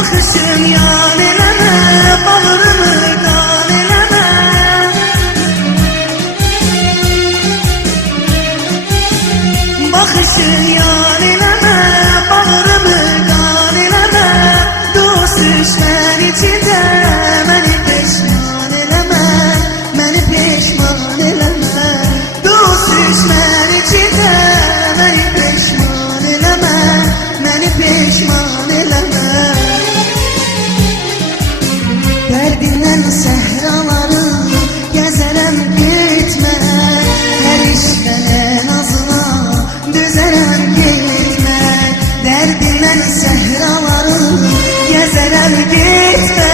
Bakışın yan eləmə, bağrımı qan eləmə. Bakışın yan eləmə, bağrımı qan eləmə. Dost düşmən içində məni peşman eləmə, məni peşman eləmə. Dost düşmən içində məni peşman eləmə, məni peşman eləmə. Dərdindən səhraları gəzərəm getmə, hər işdən nazına düzərəm getmə. Dərdindən səhraları gəzərəm getmə,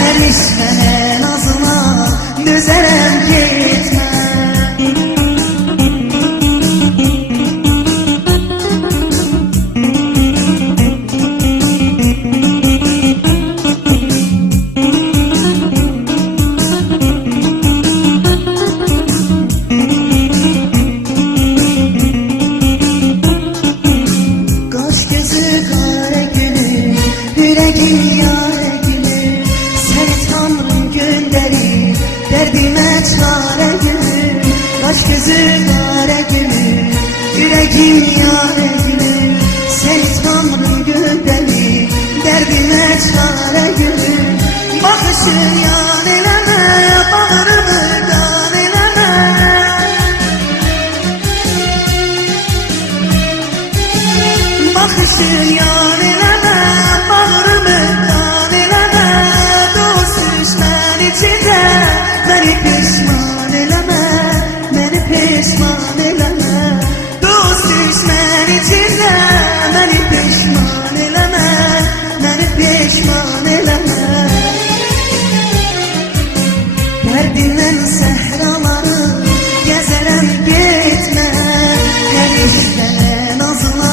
hər işdən nazına düzərəm getmə. Yüreğim yâre gülür, seni Tanrım gönderir, derdime çare gülür. Kaş gözü kare gülür, yüreğim yâre gülür, seni Tanrım gönderir, derdime çare gülür. Bakışın yan eləmə, bağrımı qan eləmə. Bakışın yan eləmə, bağrımı qan eləmə. Dost düşmən içində məni peşman eləmə, məni peşman eləmə. Dost düşmən içində məni peşman eləmə, məni peşman eləmə. Dərdindən səhraları gəzərəm getmə, hər işdən nazına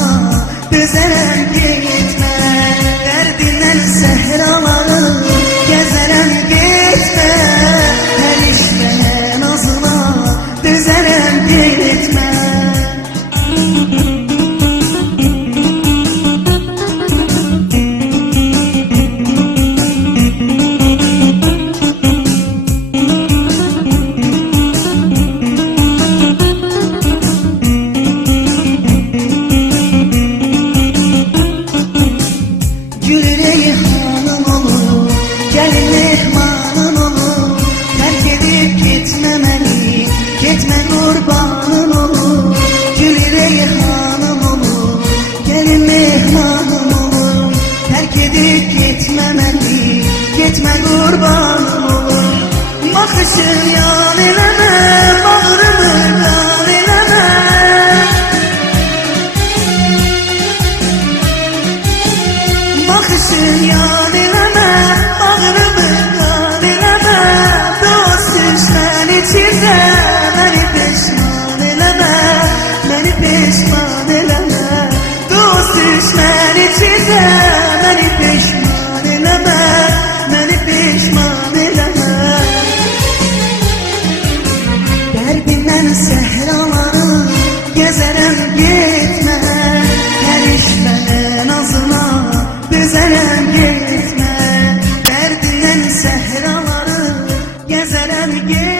düzərəm getmə. Dərdindən səhraları gəzərəm getmə, hər işdən nazına düzərəm getmə. Gülür reyhanın olur, gəlin mehmanın olur. Tərk edib getməməni, getmə qurbanın olur. Gülür reyhanın olur, gəlin mehmanın olur. Tərk edib getməməni, getmə qurbanın olur. Baxışın yan eləmə, bağrımı qan eləmə. Bakışın yan eləmə, bağrımı qan eləmə. Dost düşmən içində məni peşman eləmə, məni peşman eləmə. Dost düşmən içində məni peşman eləmə, məni peşman eləmə. Dərdindən səhraları gəzərəm getmə, hər işdən nazına düzərəm getmə. Dərdindən səhraları gəzərəm getmə.